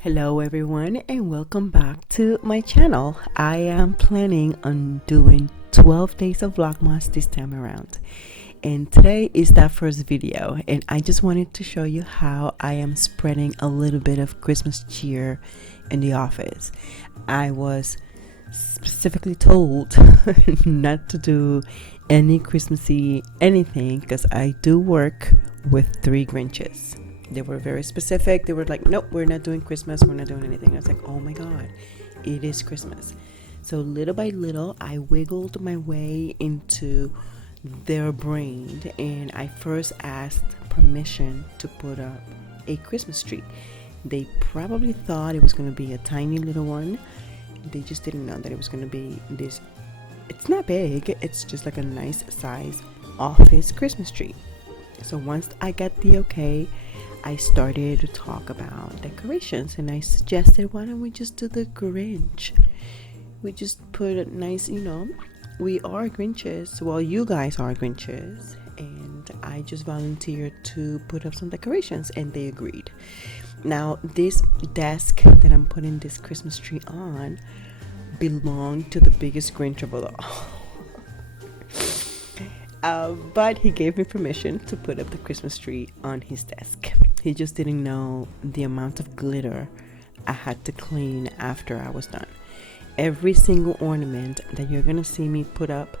Hello everyone and welcome back to my channel. I am planning on doing 12 days of Vlogmas this time around. And today is that first video and I just wanted to show you how I am spreading a little bit of Christmas cheer in the office. I was specifically told not to do any Christmassy anything because I do work with 3 Grinches. They were very specific. They were like, nope, we're not doing Christmas. We're not doing anything. I was like, oh my God, it is Christmas. So little by little, I wiggled my way into their brain. And I first asked permission to put up a Christmas tree. They probably thought it was going to be a tiny little one. They just didn't know that it was going to be this. It's not big. It's just like a nice size office Christmas tree. So once I got the okay, I started to talk about decorations and I suggested, why don't we just do the Grinch? We just put a nice, we are Grinches. Well, you guys are Grinches. And I just volunteered to put up some decorations and they agreed. Now, this desk that I'm putting this Christmas tree on belonged to the biggest Grinch of all. But he gave me permission to put up the Christmas tree on his desk. He just didn't know the amount of glitter I had to clean after I was done. Every single ornament that you're gonna see me put up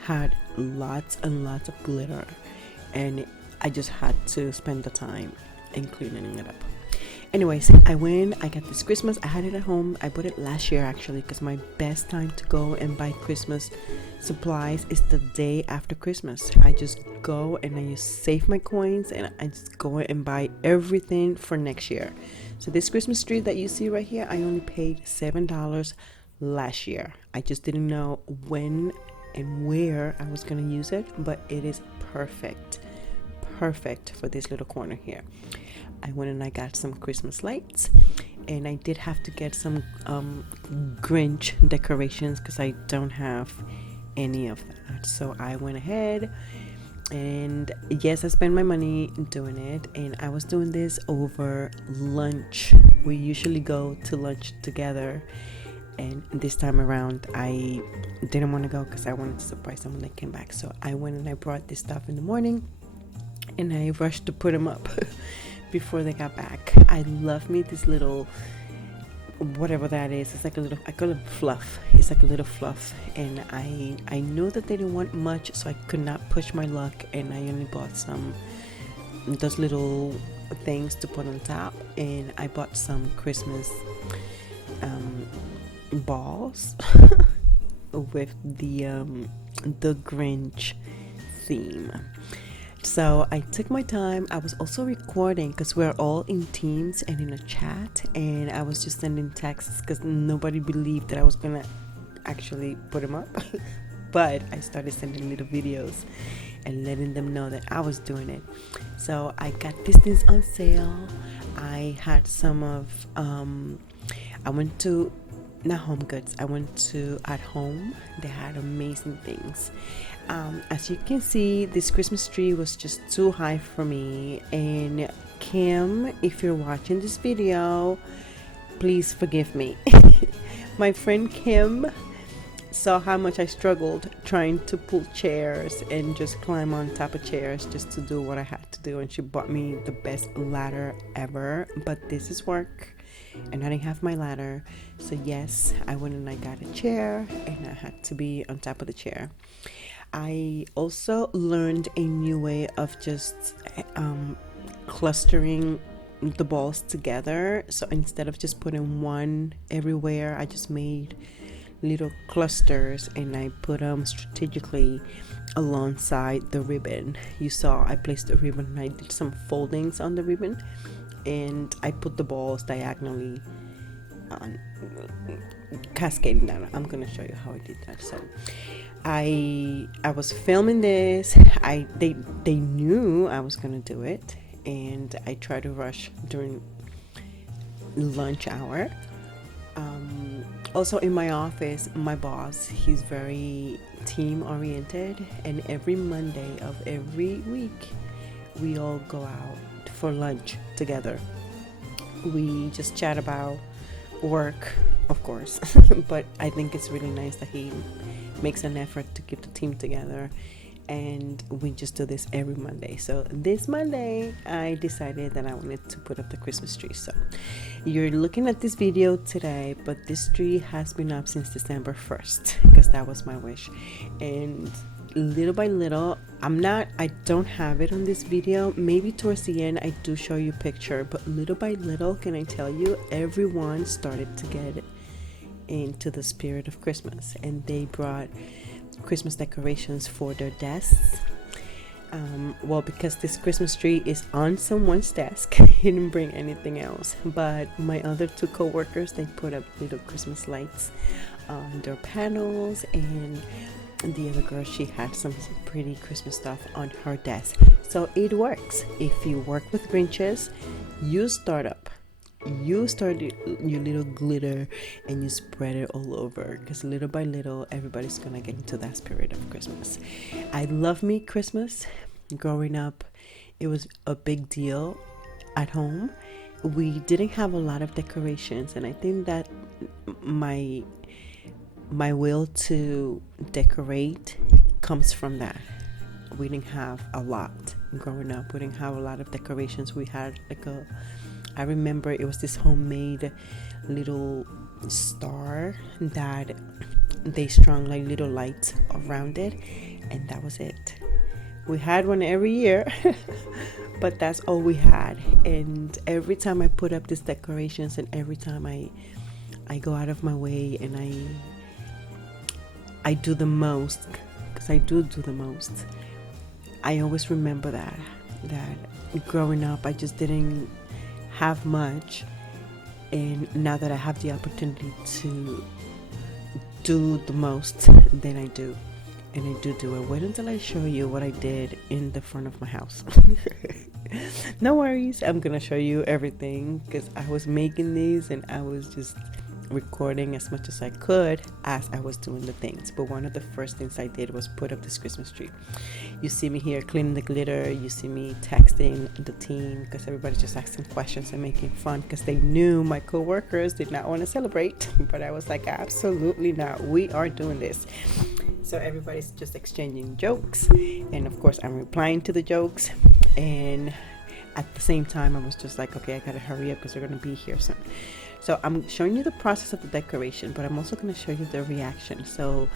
had lots and lots of glitter, and I just had to spend the time in cleaning it up. Anyways, I got this Christmas. I had it at home. I bought it last year actually because my best time to go and buy Christmas supplies is the day after Christmas. I just go and I just save my coins and I just go and buy everything for next year. So this Christmas tree that you see right here, I only paid $7 last year. I just didn't know when and where I was going to use it, but it is perfect for this little corner here. I went and I got some Christmas lights, and I did have to get some Grinch decorations because I don't have any of that. So I went ahead and yes, I spent my money doing it, and I was doing this over lunch. We usually go to lunch together, and this time around I didn't want to go because I wanted to surprise someone that came back. So I went and I brought this stuff in the morning and I rushed to put them up before they got back. I love me this little, whatever that is. It's like a little, I call it fluff. It's like a little fluff. And I knew that they didn't want much, so I could not push my luck. And I only bought those little things to put on top. And I bought some Christmas balls with the Grinch theme. So I took my time. I was also recording because we're all in teams and in a chat, and I was just sending texts because nobody believed that I was gonna actually put them up. But I started sending little videos and letting them know that I was doing it. So I got these things on sale. I had some of I went to not Home Goods. I went to At Home. They had amazing things. As you can see, this Christmas tree was just too high for me. And Kim, if you're watching this video, please forgive me. My friend Kim saw how much I struggled trying to pull chairs and just climb on top of chairs just to do what I had to do. And she bought me the best ladder ever. But this is work, and I didn't have my ladder. So yes, I went and I got a chair, and I had to be on top of the chair. I also learned a new way of just clustering the balls together. So instead of just putting one everywhere, I just made little clusters and I put them strategically alongside the ribbon. You saw I placed the ribbon and I did some foldings on the ribbon, and I put the balls diagonally on, cascading down. I'm gonna show you how I did that. So I was filming this. They knew I was gonna do it, and I tried to rush during lunch hour. Also in my office, my boss, he's very team oriented, and every Monday of every week we all go out for lunch together. We just chat about work, of course, but I think it's really nice that he makes an effort to keep the team together, and we just do this every Monday. So this Monday I decided that I wanted to put up the Christmas tree. So you're looking at this video today, but this tree has been up since December 1st because that was my wish. And little by little, I don't have it on this video, maybe towards the end I do show you a picture, but little by little, can I tell you, everyone started to get into the spirit of Christmas, and they brought Christmas decorations for their desks. Well, because this Christmas tree is on someone's desk, he didn't bring anything else, but my other two co-workers, they put up little Christmas lights on their panels, and the other girl, she had some pretty Christmas stuff on her desk. So it works. If you work with Grinches, you start your little glitter and you spread it all over, because little by little everybody's gonna get into that spirit of Christmas. I love me Christmas. Growing up, it was a big deal at home. We didn't have a lot of decorations, and I think that my will to decorate comes from that. We didn't have a lot growing up. We didn't have a lot of decorations. We had I remember it was this homemade little star that they strung like little lights around it, and that was it. We had one every year, but that's all we had. And every time I put up these decorations, and every time I go out of my way and I do the most, because I do the most, I always remember that growing up I just didn't have much, and now that I have the opportunity to do the most, then I do, and I do it. Wait until I show you what I did in the front of my house. No worries, I'm gonna show you everything, because I was making these and I was just recording as much as I could as I was doing the things. But one of the first things I did was put up this Christmas tree. You see me here cleaning the glitter. You see me texting the team, because everybody's just asking questions and making fun, because they knew my co-workers did not want to celebrate, but I was like, absolutely not, we are doing this. So everybody's just exchanging jokes, and of course I'm replying to the jokes, and at the same time I was just like, okay, I gotta hurry up because they're gonna be here soon. So I'm showing you the process of the decoration, but I'm also going to show you their reaction. So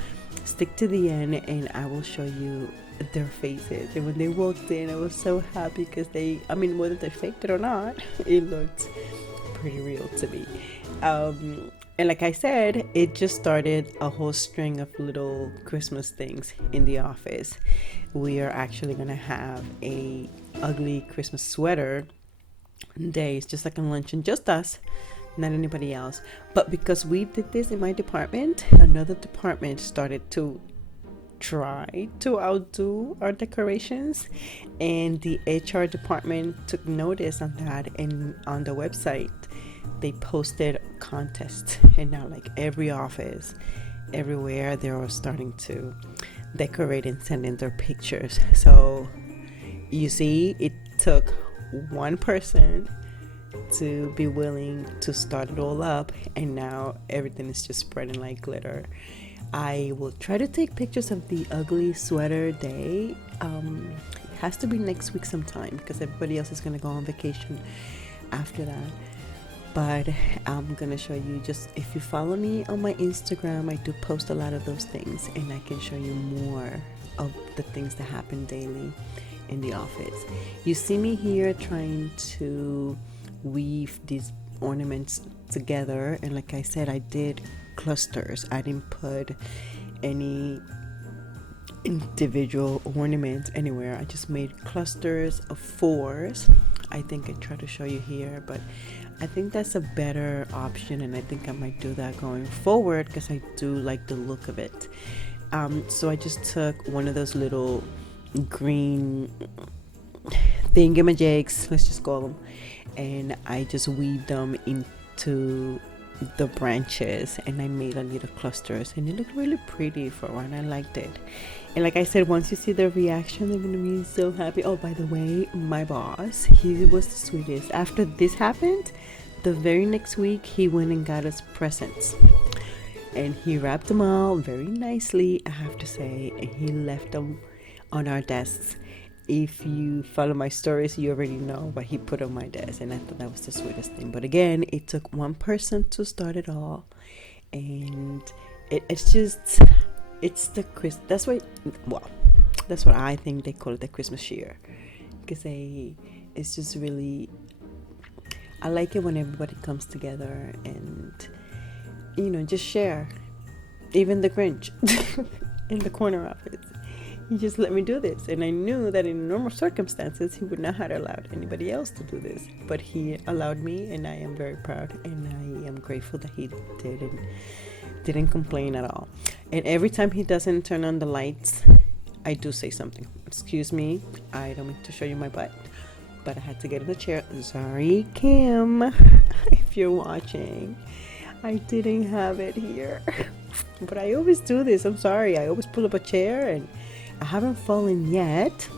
stick to the end and I will show you their faces. And when they walked in, I was so happy, because whether they faked it or not, it looked pretty real to me. And like I said, it just started a whole string of little Christmas things in the office. We are actually going to have a ugly Christmas sweater day. It's just like a luncheon, just us, not anybody else. But because we did this in my department, another department started to try to outdo our decorations, and the HR department took notice on that, and on the website they posted contests, and now like every office everywhere they are starting to decorate and send in their pictures. So you see, it took one person to be willing to start it all up, and now everything is just spreading like glitter. I will try to take pictures of the ugly sweater day. It has to be next week sometime, because everybody else is going to go on vacation after that. But I'm going to show you, just if you follow me on my Instagram, I do post a lot of those things, and I can show you more of the things that happen daily in the office. You see me here trying to weave these ornaments together, and like I said, I did clusters. I didn't put any individual ornaments anywhere. I just made clusters of 4s. I think I try to show you here, but I think that's a better option, and I think I might do that going forward, because I do like the look of it. So I just took one of those little green thingamajigs, let's just call them, and I just weaved them into the branches, and I made a little clusters, and it looked really pretty for one. I liked it. And like I said, once you see the reaction, they're gonna be so happy. Oh, by the way, my boss, he was the sweetest. After this happened, the very next week he went and got us presents, and he wrapped them all very nicely, I have to say, and he left them on our desks. If you follow my stories, you already know what he put on my desk, and I thought that was the sweetest thing. But again, it took one person to start it all, and it's the that's what I think they call it, the Christmas cheer, because it's just really, I like it when everybody comes together and just share. Even the Grinch in the corner office, he just let me do this, and I knew that in normal circumstances he would not have allowed anybody else to do this, but he allowed me, and I am very proud, and I am grateful that he didn't complain at all. And every time he doesn't turn on the lights, I do say something. Excuse me, I don't mean to show you my butt, but I had to get in the chair. Sorry, Kim, if you're watching, I didn't have it here. But I always do this. I'm sorry. I always pull up a chair, and I haven't fallen yet,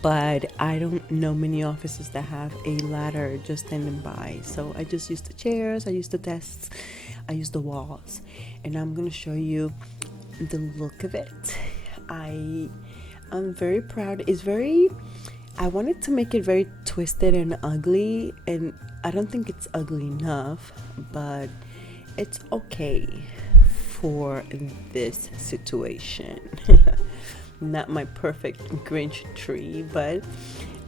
but I don't know many offices that have a ladder just standing by. So I just use the chairs, I use the desks, I use the walls, and I'm going to show you the look of it. I'm very proud. I wanted to make it very twisted and ugly, and I don't think it's ugly enough, but it's okay for this situation. Not my perfect Grinch tree, but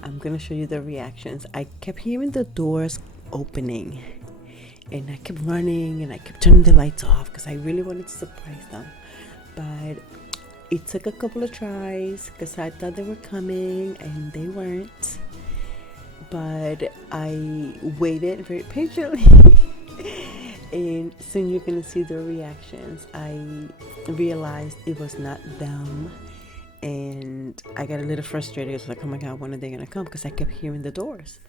I'm gonna show you the reactions. I kept hearing the doors opening, and I kept running, and I kept turning the lights off because I really wanted to surprise them. But it took a couple of tries because I thought they were coming, and they weren't. But I waited very patiently. And soon you're gonna see the reactions. I realized it was not them, and I got a little frustrated. I was like, oh my god, when are they gonna come? Because I kept hearing the doors.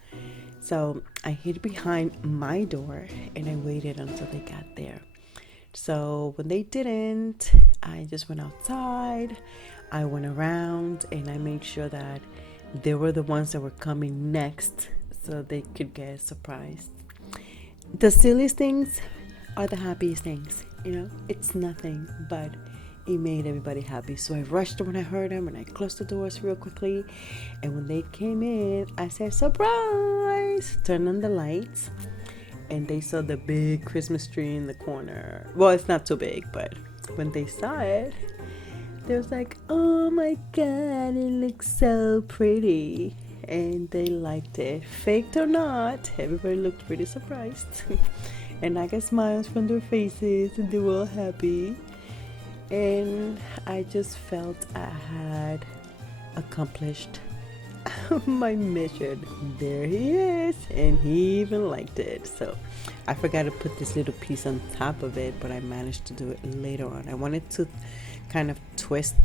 So I hid behind my door, and I waited until they got there. So when they didn't, I just went outside, I went around, and I made sure that they were the ones that were coming next, so they could get surprised. The silliest things are the happiest things, it's nothing, but it made everybody happy. So I rushed when I heard them, and I closed the doors real quickly, and when they came in, I said, surprise, turned on the lights, and they saw the big Christmas tree in the corner. Well, it's not too big, but when they saw it, they was like, oh my god, it looks so pretty. And they liked it. Faked or not, everybody looked pretty surprised. And I got smiles from their faces, and they were all happy. And I just felt I had accomplished my mission. There he is, and he even liked it. So I forgot to put this little piece on top of it, but I managed to do it later on. I wanted to kind of twist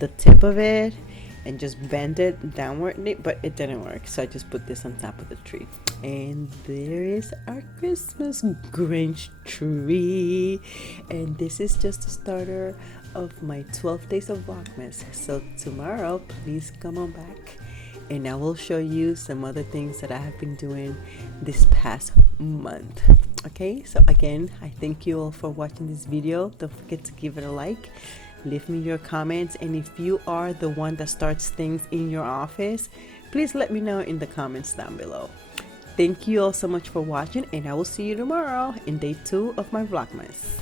the tip of it and just bend it downward, but it didn't work, so I just put this on top of the tree. And there is our Christmas Grinch tree, and this is just the starter of my 12 days of Vlogmas. So tomorrow, please come on back, and I will show you some other things that I have been doing this past month. Okay, so again, I thank you all for watching this video. Don't forget to give it a like, leave me your comments, and if you are the one that starts things in your office, please let me know in the comments down below. Thank you all so much for watching, and I will see you tomorrow in day 2 of my Vlogmas.